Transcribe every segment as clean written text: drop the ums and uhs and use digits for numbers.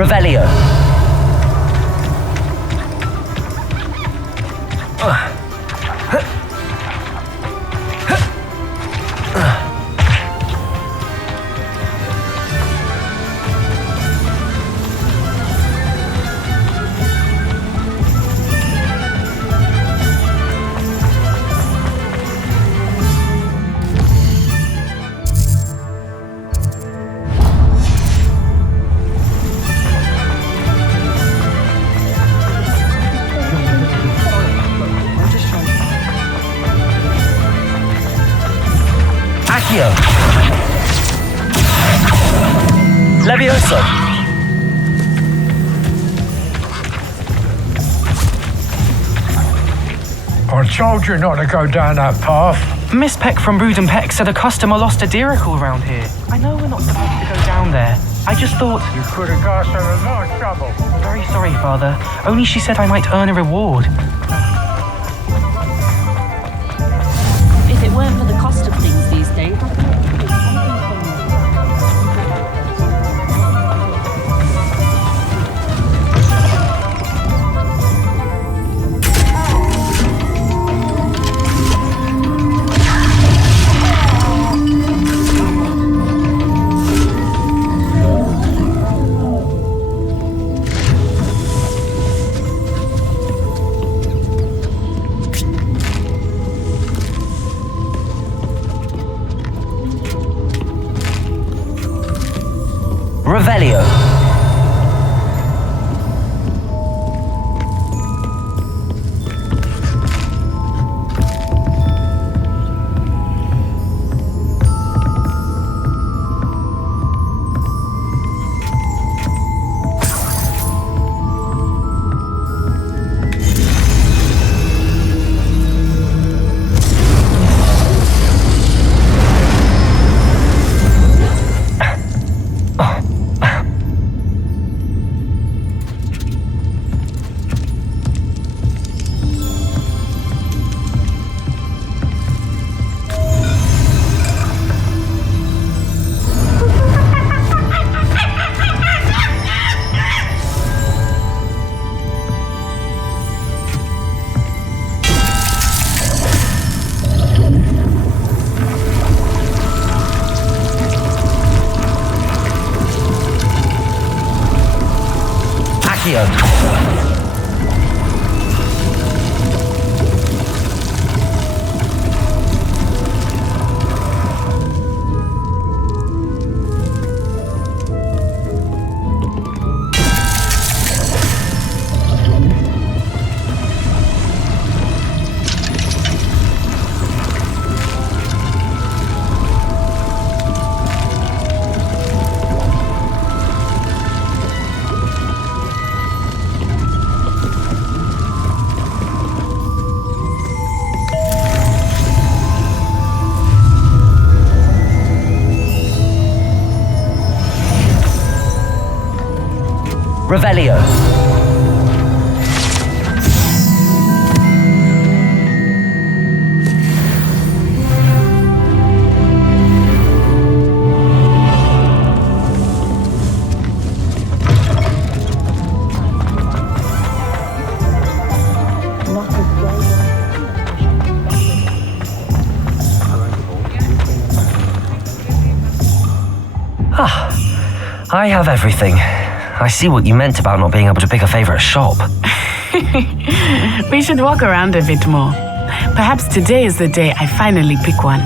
Revelio. Levioso. I told you not to go down that path. Miss Peck from Brood and Peck said a customer lost a diricle around here. I know we're not supposed to go down there. I just thought... You could have got us in a lot of trouble. Very sorry, Father. Only she said I might earn a reward. If it weren't for the cost of things these days... Revelio. Revelio. I have everything. I see what you meant about not being able to pick a favorite shop. We should walk around a bit more. Perhaps today is the day I finally pick one.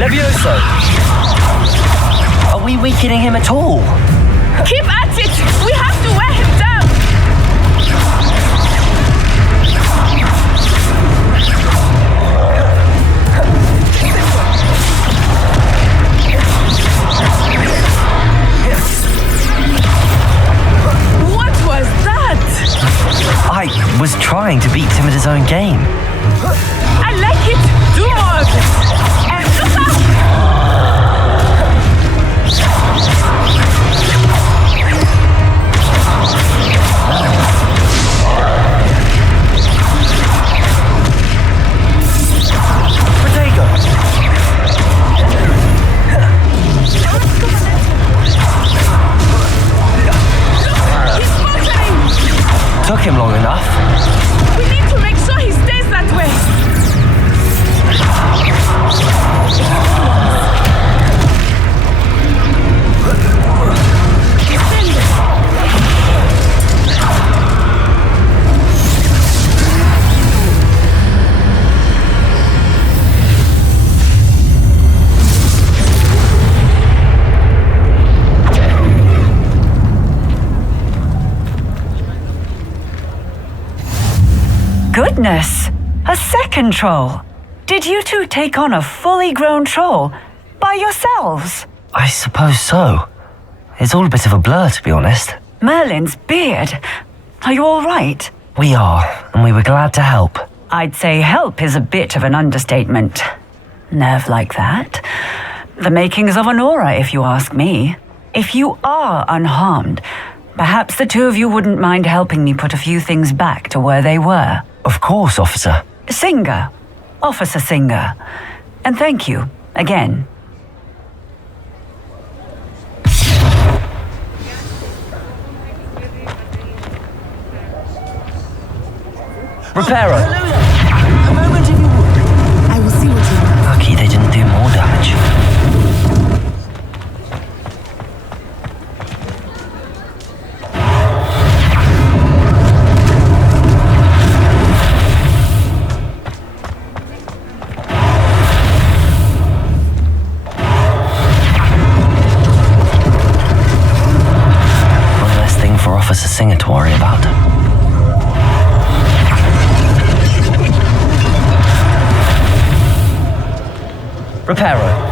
Levioso! Are we weakening him at all? Keep at it! We have to wear him down! What was that? I was trying to beat him at his own game. I like it! Do more of it! Took him long enough. We need to make sure he stays that way. Goodness! A second troll! Did you two take on a fully grown troll by yourselves? I suppose so. It's all a bit of a blur, to be honest. Merlin's beard. Are you all right? We are, and we were glad to help. I'd say help is a bit of an understatement. Nerve like that. The makings of an aura, if you ask me. If you are unharmed, perhaps the two of you wouldn't mind helping me put a few things back to where they were. Of course, officer. Singer. Officer Singer. And thank you, again. Reparo! A moment if you would. I will see what you want. Lucky they didn't do more damage. One less thing for Officer Singer to worry about. Reparo.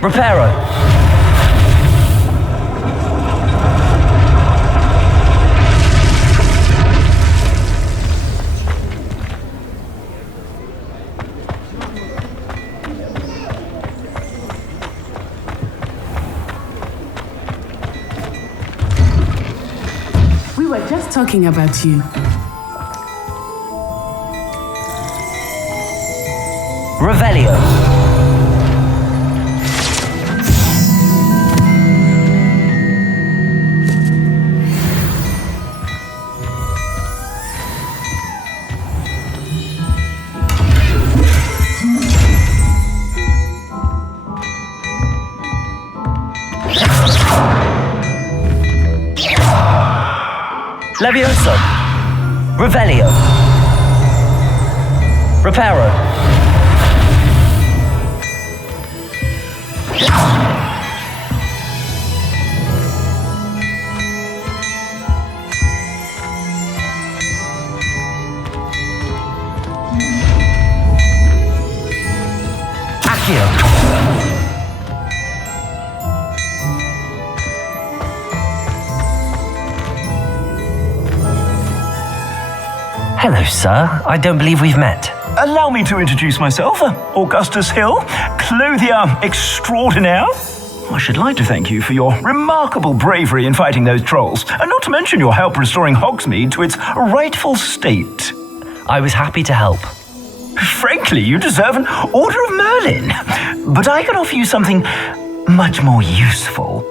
Reparo. We were just talking about you. Revelio. Levioso. Revelio. Reparo. Accio. Hello, sir. I don't believe we've met. Allow me to introduce myself, Augustus Hill, clothier extraordinaire. I should like to thank you for your remarkable bravery in fighting those trolls, and not to mention your help restoring Hogsmeade to its rightful state. I was happy to help. Frankly, you deserve an Order of Merlin. But I can offer you something much more useful.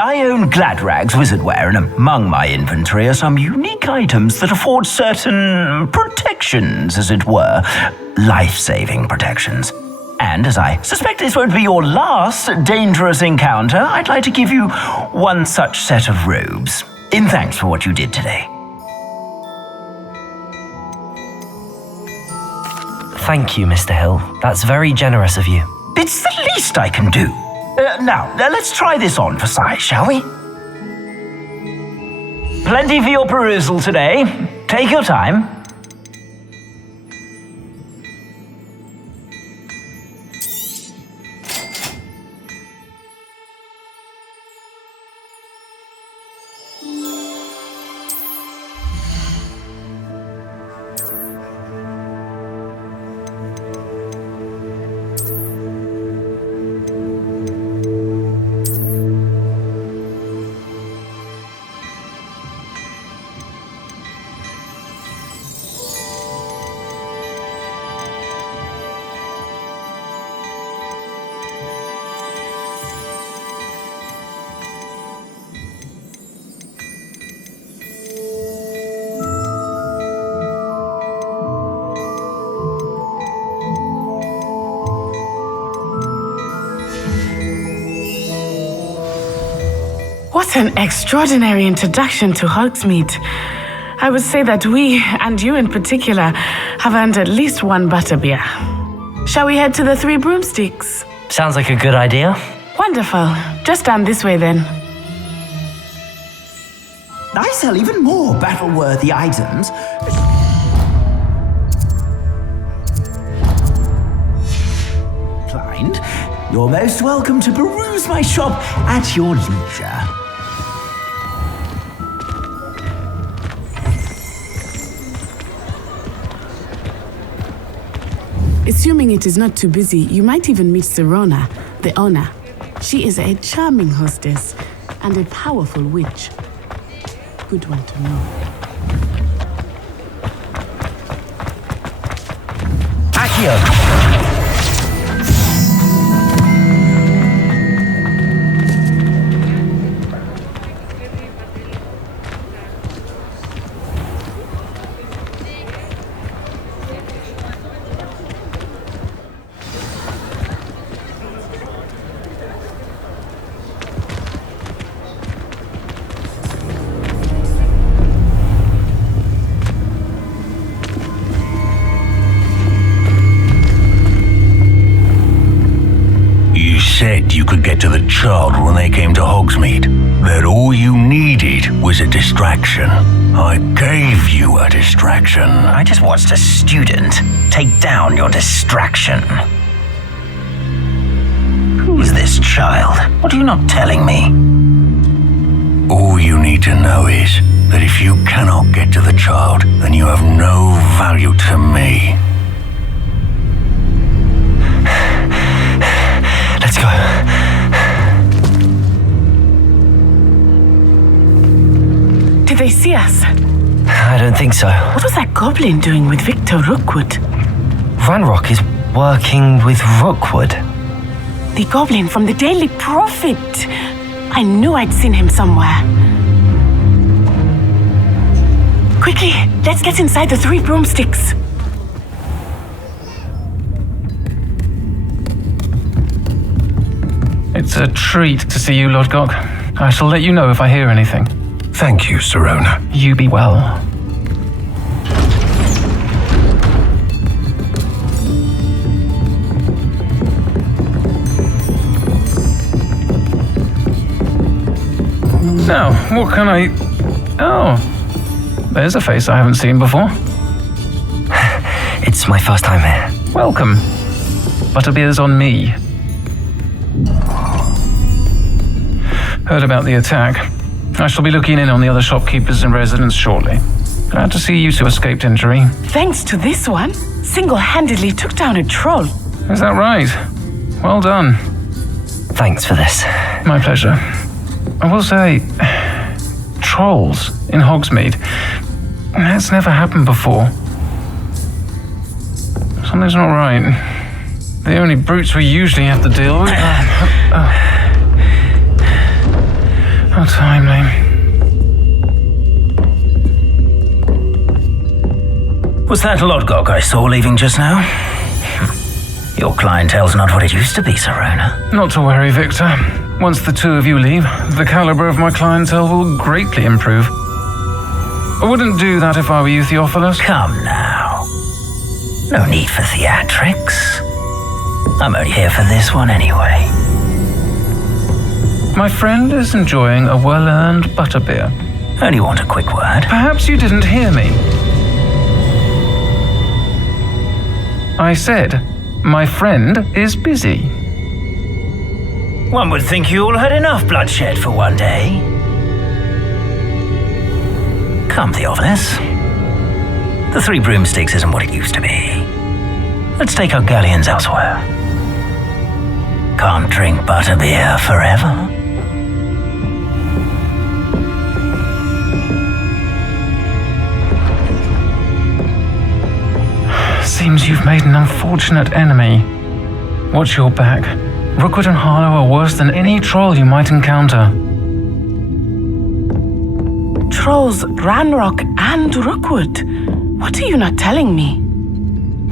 I own Gladrag's wizardware, and among my inventory are some unique items that afford certain protections, as it were. Life-saving protections. And as I suspect this won't be your last dangerous encounter, I'd like to give you one such set of robes, in thanks for what you did today. Thank you, Mr. Hill. That's very generous of you. It's the least I can do. Now, let's try this on for size, shall we? Plenty for your perusal today. Take your time. What an extraordinary introduction to Hogsmeade. I would say that we, and you in particular, have earned at least one butterbeer. Shall we head to the Three Broomsticks? Sounds like a good idea. Wonderful. Just down this way then. I sell even more battle-worthy items. Blind, you're most welcome to peruse my shop at your leisure. Assuming it is not too busy, you might even meet Serona, the owner. She is a charming hostess and a powerful witch. Good one to know. Accio! Said you could get to the child when they came to Hogsmeade. That all you needed was a distraction. I gave you a distraction. I just watched a student take down your distraction. Who's this child? What are you not telling me? All you need to know is that if you cannot get to the child, then you have no value to me. Let's go. Did they see us? I don't think so. What was that goblin doing with Victor Rookwood? Ranrock is working with Rookwood. The goblin from the Daily Prophet. I knew I'd seen him somewhere. Quickly, let's get inside the Three Broomsticks. It's a treat to see you, Lodgok. I shall let you know if I hear anything. Thank you, Serona. You be well. Now, what can I... Oh, there's a face I haven't seen before. It's my first time here. Welcome. Butterbeer's on me. Heard about the attack. I shall be looking in on the other shopkeepers and residents shortly. Glad to see you two escaped injury. Thanks to this one, single-handedly took down a troll. Is that right? Well done. Thanks for this. My pleasure. I will say, trolls in Hogsmeade. That's never happened before. Something's not right. The only brutes we usually have to deal with. How timely. Was that Lodgok I saw leaving just now? Your clientele's not what it used to be, Serona. Not to worry, Victor. Once the two of you leave, the caliber of my clientele will greatly improve. I wouldn't do that if I were you, Theophilus. Come now. No need for theatrics. I'm only here for this one anyway. My friend is enjoying a well-earned butterbeer. Only want a quick word. Perhaps you didn't hear me. I said, my friend is busy. One would think you all had enough bloodshed for one day. Come, Theophilus. The Three Broomsticks isn't what it used to be. Let's take our galleons elsewhere. Can't drink butterbeer forever. Seems you've made an unfortunate enemy. Watch your back. Rookwood and Harlow are worse than any troll you might encounter. Trolls, Ranrock, and Rookwood. What are you not telling me?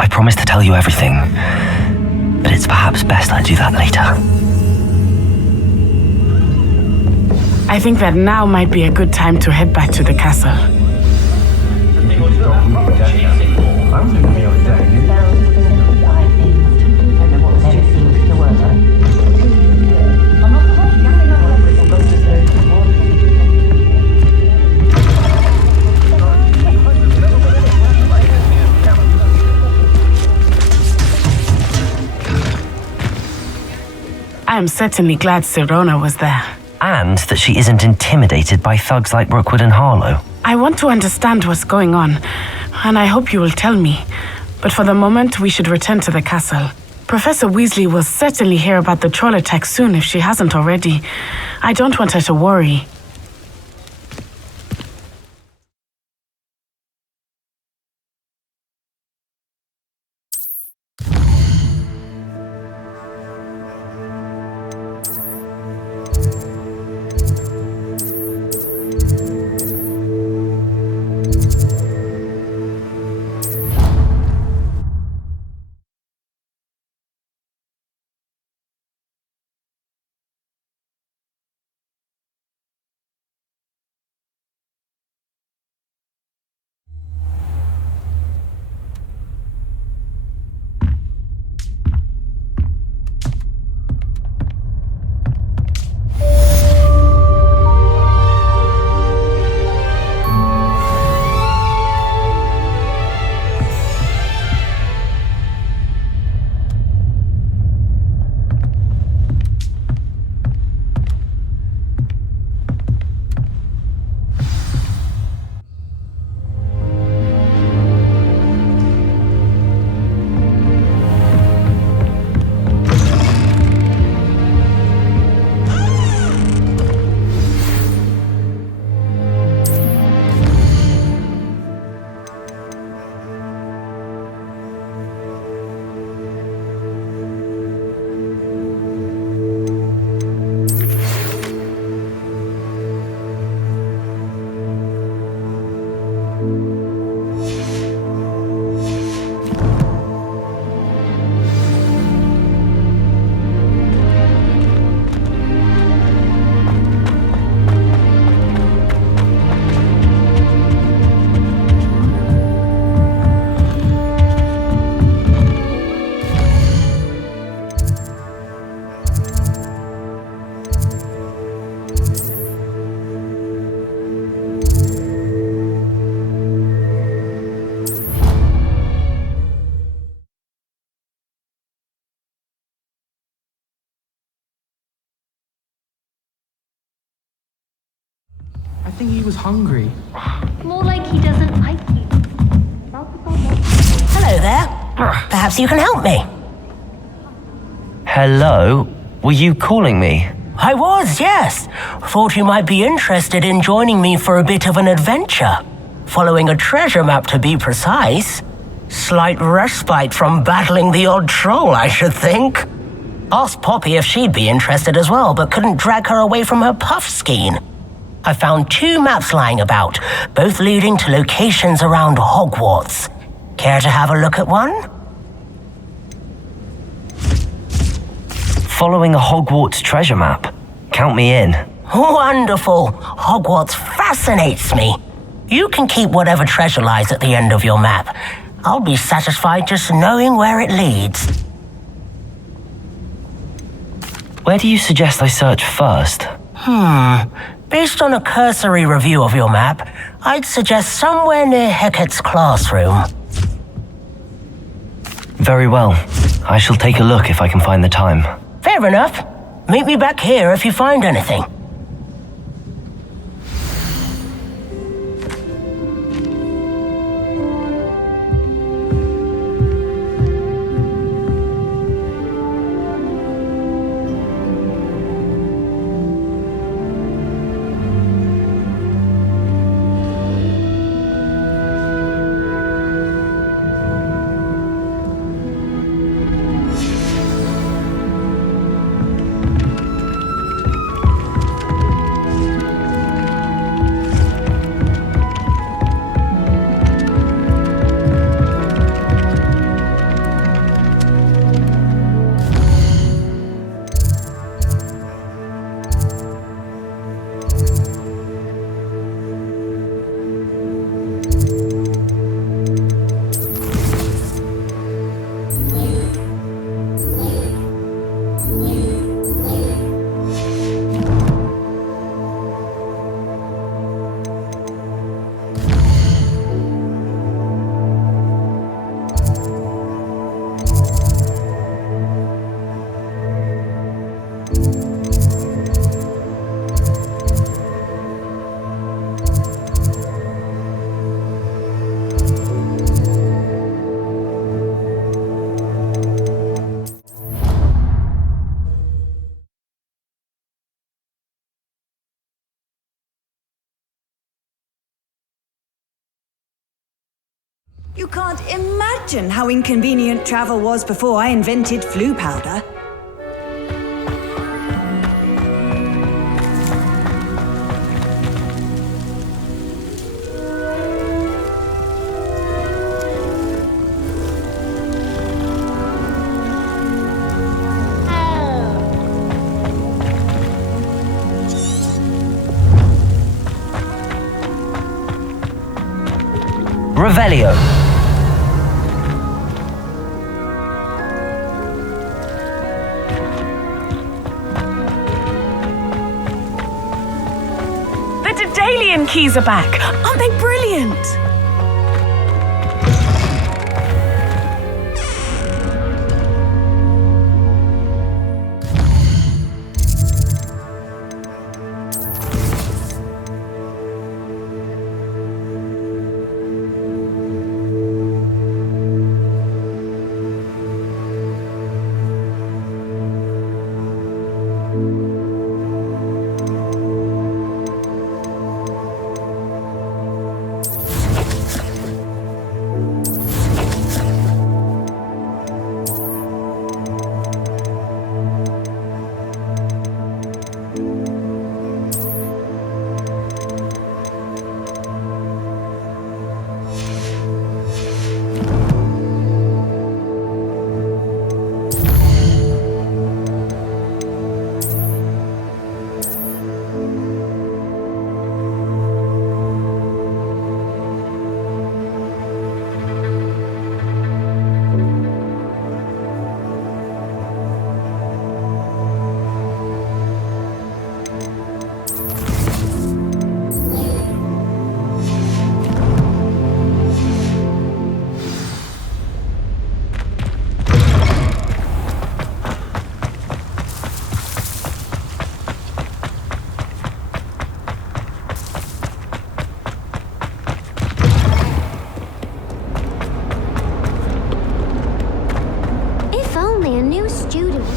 I promised to tell you everything, but it's perhaps best I do that later. I think that now might be a good time to head back to the castle. I am certainly glad Serona was there. And that she isn't intimidated by thugs like Rookwood and Harlow. I want to understand what's going on, and I hope you will tell me. But for the moment, we should return to the castle. Professor Weasley will certainly hear about the troll attack soon if she hasn't already. I don't want her to worry. I think he was hungry. More like he doesn't like you. Hello there. Perhaps you can help me. Hello? Were you calling me? I was, yes. Thought you might be interested in joining me for a bit of an adventure. Following a treasure map, to be precise. Slight respite from battling the odd troll, I should think. Asked Poppy if she'd be interested as well, but couldn't drag her away from her puff skein. I found 2 maps lying about, both leading to locations around Hogwarts. Care to have a look at one? Following a Hogwarts treasure map. Count me in. Wonderful. Hogwarts fascinates me. You can keep whatever treasure lies at the end of your map. I'll be satisfied just knowing where it leads. Where do you suggest I search first? Based on a cursory review of your map, I'd suggest somewhere near Hecat's classroom. Very well. I shall take a look if I can find the time. Fair enough. Meet me back here if you find anything. You can't imagine how inconvenient travel was before I invented flu powder. Revelio. The Daedalian keys are back. Aren't they brilliant?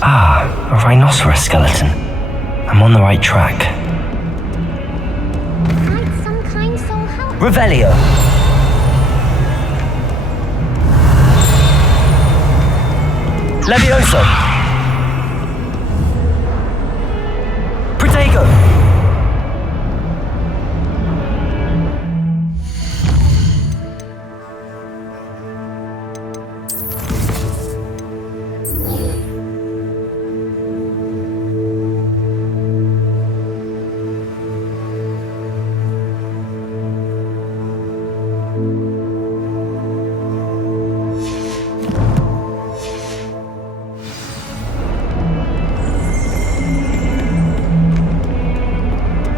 A rhinoceros skeleton. I'm on the right track. Might some kind soul help? Revelio. Levioso! Protego!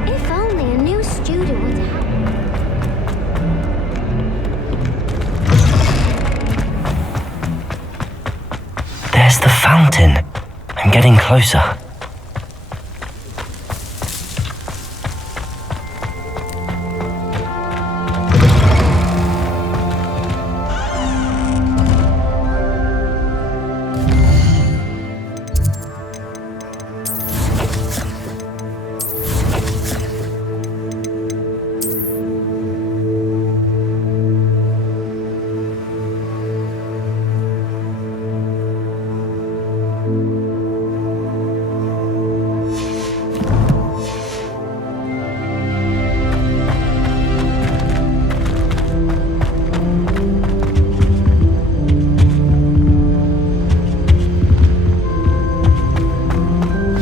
If only a new student would help. There's the fountain. I'm getting closer.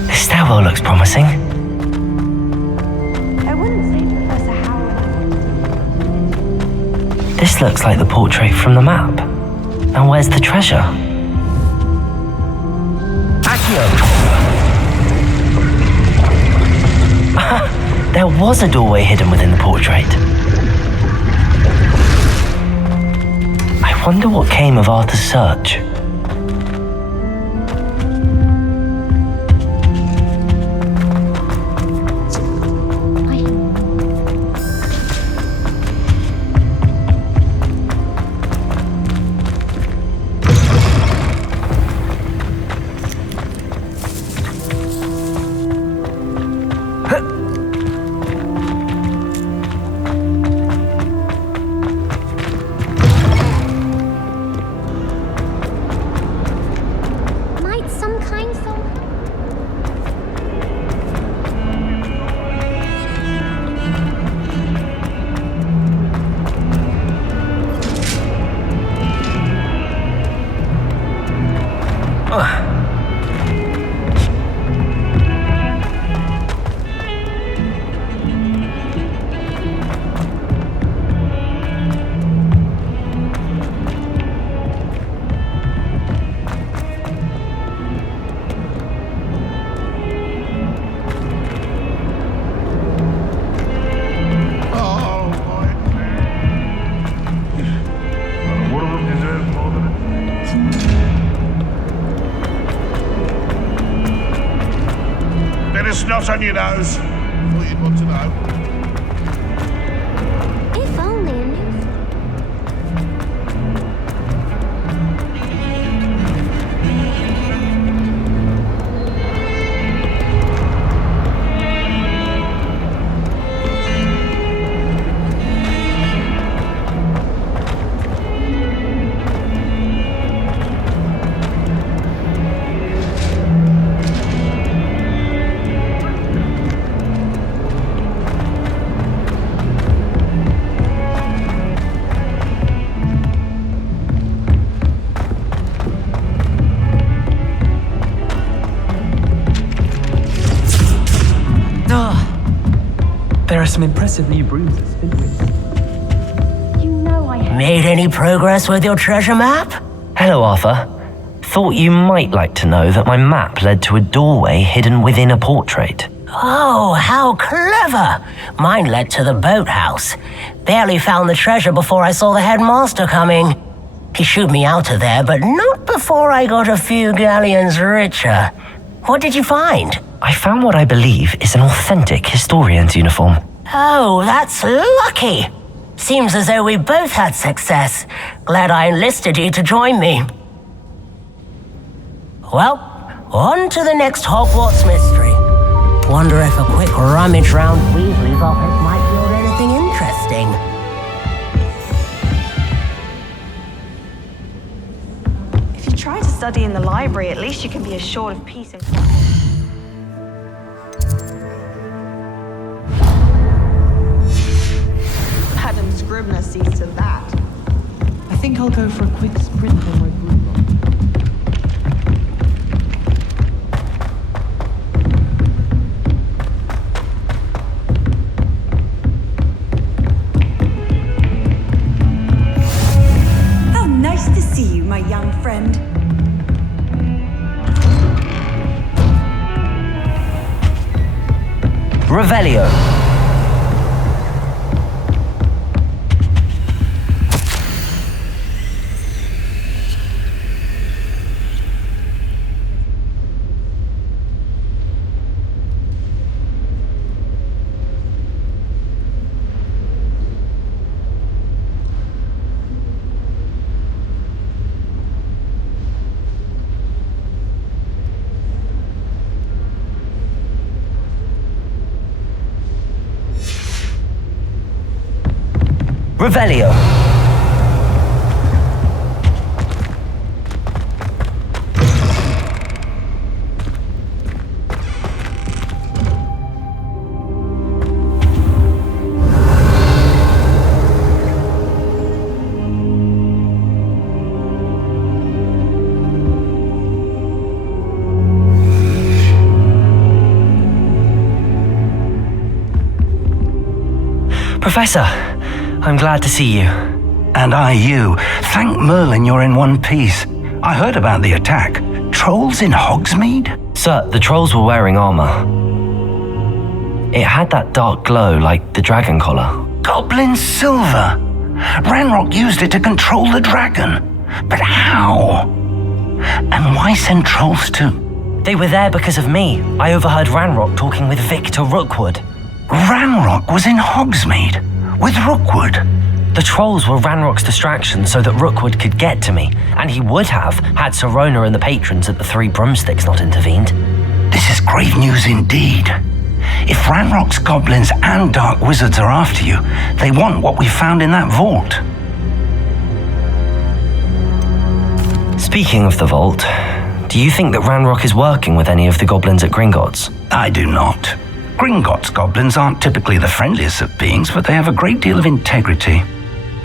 This stairwell looks promising. I wouldn't say Professor Howard. This looks like the portrait from the map. Now where's the treasure? Accio! There was a doorway hidden within the portrait. I wonder what came of Arthur's search. Might some kind soul? Bit of snot on your nose. Thought you'd want to know. If only a new. There are some impressive new brooms at Spindrift. You know I have. Made any progress with your treasure map? Hello, Arthur. Thought you might like to know that my map led to a doorway hidden within a portrait. Oh, how clever! Mine led to the boathouse. Barely found the treasure before I saw the headmaster coming. He shooed me out of there, but not before I got a few galleons richer. What did you find? I found what I believe is an authentic historian's uniform. Oh, that's lucky. Seems as though we both had success. Glad I enlisted you to join me. Well, on to the next Hogwarts mystery. Wonder if a quick rummage round Weasley's office might yield anything interesting. If you try to study in the library, at least you can be assured of peace and quiet. Madam Scribner sees to that. I think I'll go for a quick sprint on my broom. How nice to see you, my young friend. Revelio. Revelio. Professor, I'm glad to see you. And I you. Thank Merlin you're in one piece. I heard about the attack. Trolls in Hogsmeade? Sir, the trolls were wearing armor. It had that dark glow like the dragon collar. Goblin silver. Ranrock used it to control the dragon. But how? And why send trolls too? They were there because of me. I overheard Ranrock talking with Victor Rookwood. Ranrock was in Hogsmeade with Rookwood. The trolls were Ranrock's distraction so that Rookwood could get to me, and he would have had Sirona and the patrons at the Three Broomsticks not intervened. This is grave news indeed. If Ranrock's goblins and dark wizards are after you, they want what we found in that vault. Speaking of the vault, do you think that Ranrock is working with any of the goblins at Gringotts? I do not. Gringotts goblins aren't typically the friendliest of beings, but they have a great deal of integrity.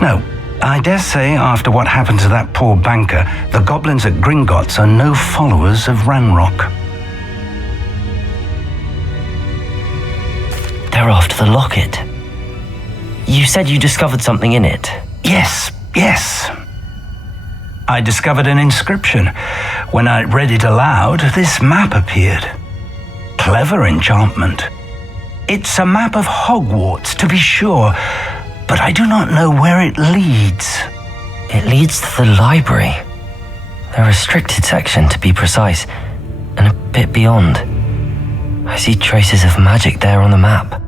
No, I dare say after what happened to that poor banker, the goblins at Gringotts are no followers of Ranrock. They're after the locket. You said you discovered something in it. Yes. I discovered an inscription. When I read it aloud, this map appeared. Clever enchantment. It's a map of Hogwarts, to be sure, but I do not know where it leads. It leads to the library. The restricted section, to be precise, and a bit beyond. I see traces of magic there on the map.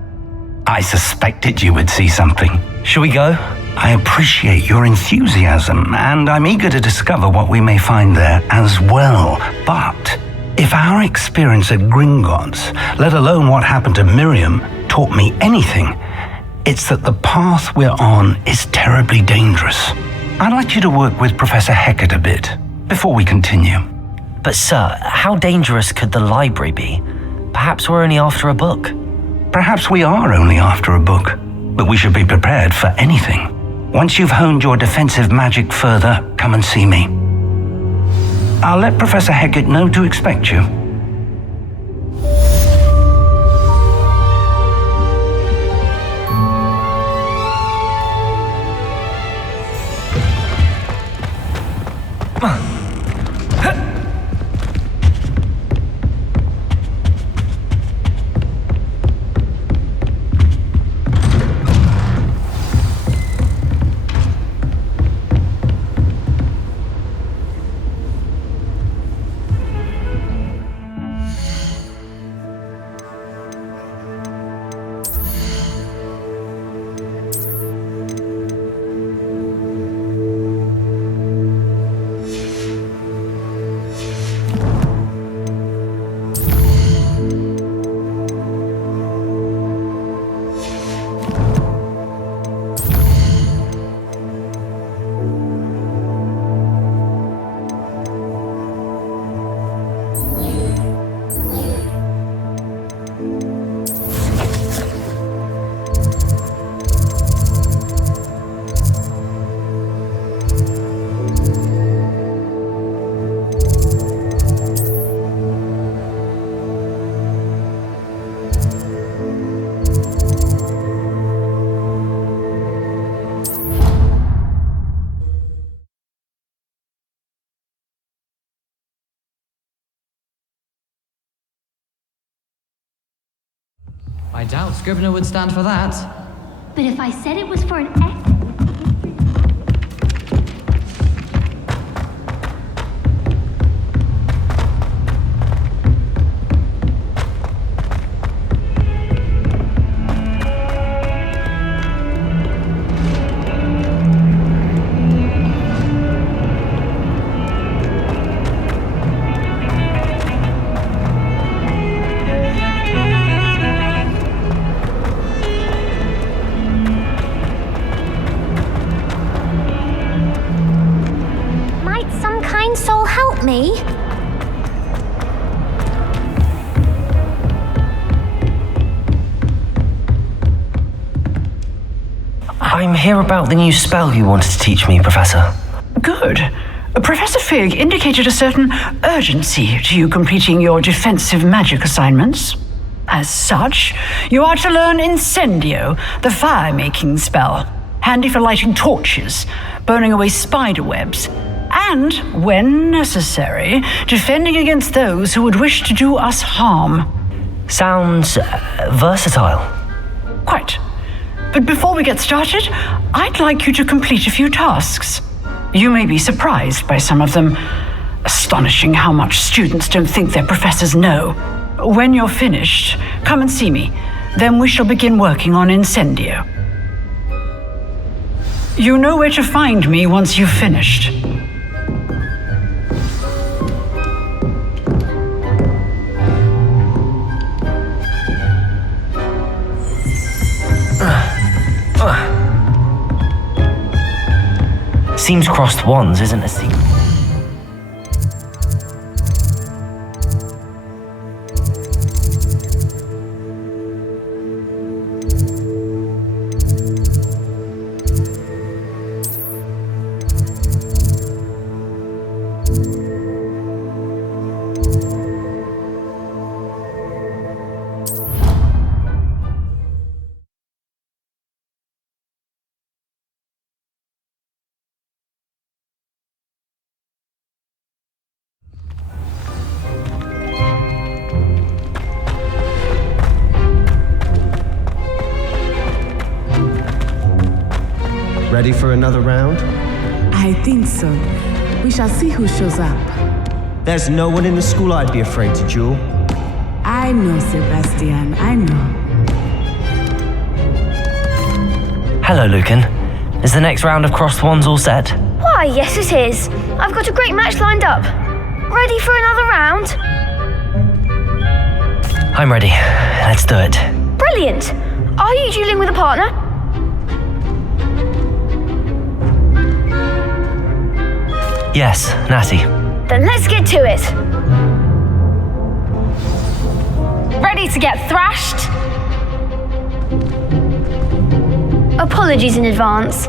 I suspected you would see something. Shall we go? I appreciate your enthusiasm, and I'm eager to discover what we may find there as well. But if our experience at Gringotts, let alone what happened to Miriam, taught me anything, it's that the path we're on is terribly dangerous. I'd like you to work with Professor Hecat a bit before we continue. But sir, how dangerous could the library be? Perhaps we're only after a book. Perhaps we are only after a book, but we should be prepared for anything. Once you've honed your defensive magic further, come and see me. I'll let Professor Hecat know to expect you. I doubt Scrivener would stand for that. But if I said it was for an essay... Me? I'm here about the new spell you wanted to teach me, Professor. Good. Professor Fig indicated a certain urgency to you completing your defensive magic assignments. As such, you are to learn Incendio, the fire-making spell, handy for lighting torches, burning away spider webs, and, when necessary, defending against those who would wish to do us harm. Sounds versatile. Quite. But before we get started, I'd like you to complete a few tasks. You may be surprised by some of them. Astonishing how much students don't think their professors know. When you're finished, come and see me. Then we shall begin working on Incendio. You know where to find me once you've finished. Seems crossed wands isn't a secret. Ready for another round? I think so. We shall see who shows up. There's no one in the school I'd be afraid to duel. I know, Sebastian, I know. Hello, Lucan. Is the next round of crossed wands all set? Why, yes it is. I've got a great match lined up. Ready for another round? I'm ready. Let's do it. Brilliant. Are you dueling with a partner? Yes, Natty. Then let's get to it. Ready to get thrashed? Apologies in advance.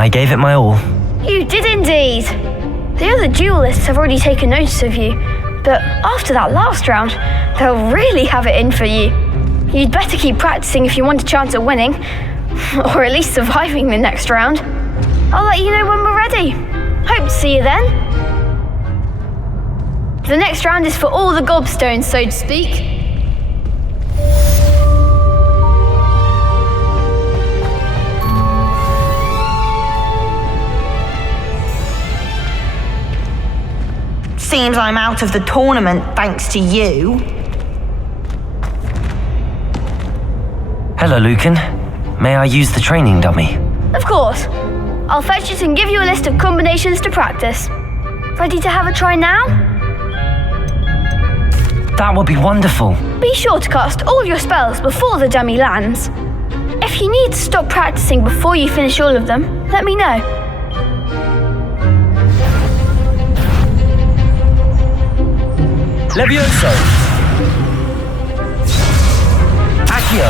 I gave it my all. You did indeed. The other duelists have already taken notice of you, but after that last round, they'll really have it in for you. You'd better keep practicing if you want a chance at winning, or at least surviving the next round. I'll let you know when we're ready. Hope to see you then. The next round is for all the gobstones, so to speak. Seems I'm out of the tournament thanks to you. Hello, Lucan. May I use the training dummy? Of course. I'll fetch it and give you a list of combinations to practice. Ready to have a try now? That would be wonderful. Be sure to cast all your spells before the dummy lands. If you need to stop practicing before you finish all of them, let me know. Levioso! Accio!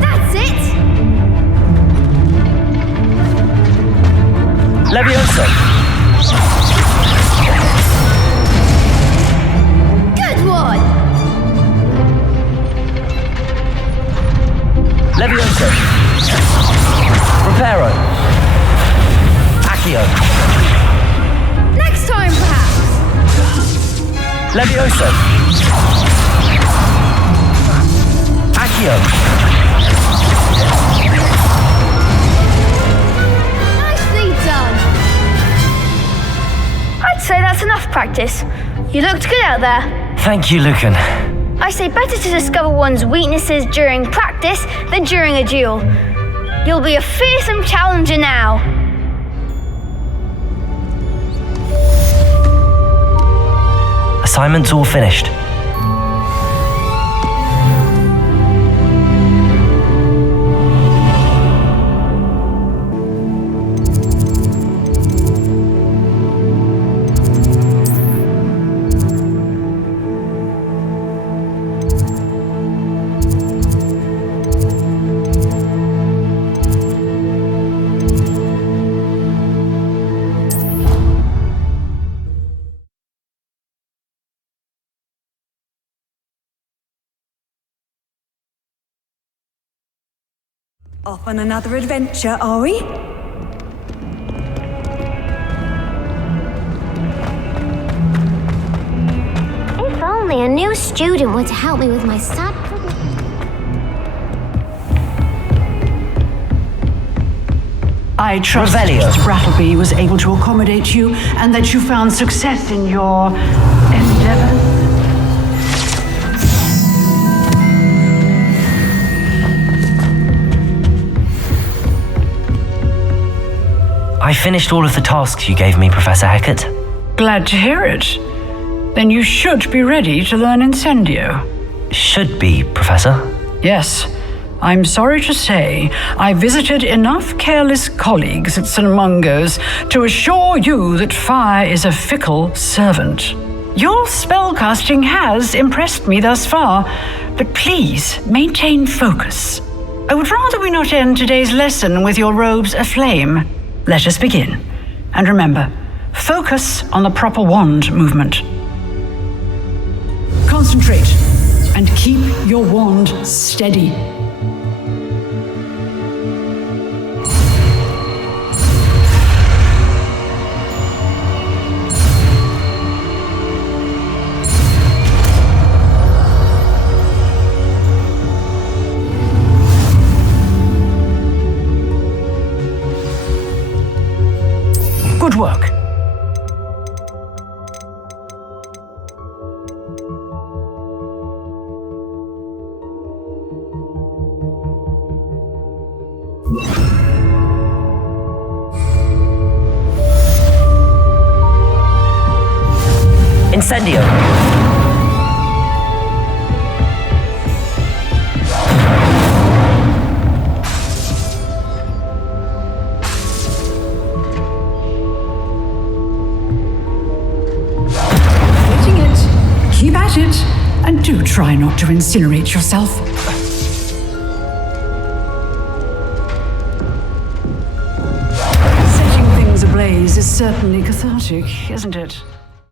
That's it! Levioso! Good one! Levioso! Reparo! Accio! Next time, perhaps! Levioso! Accio! Nicely done! I'd say that's enough practice. You looked good out there. Thank you, Lucan. I say better to discover one's weaknesses during practice than during a duel. You'll be a fearsome challenger now. Assignment's all finished. Off on another adventure, are we? If only a new student were to help me with my sad problem. I trust that Mr. Brattleby was able to accommodate you and that you found success in your endeavors. I finished all of the tasks you gave me, Professor Hecat. Glad to hear it. Then you should be ready to learn Incendio. Should be, Professor. Yes. I'm sorry to say, I visited enough careless colleagues at St. Mungo's to assure you that fire is a fickle servant. Your spellcasting has impressed me thus far, but please maintain focus. I would rather we not end today's lesson with your robes aflame. Let us begin. And remember, focus on the proper wand movement. Concentrate and keep your wand steady. Good work. Incendio! Keep at it, and do try not to incinerate yourself. certainly cathartic, isn't it?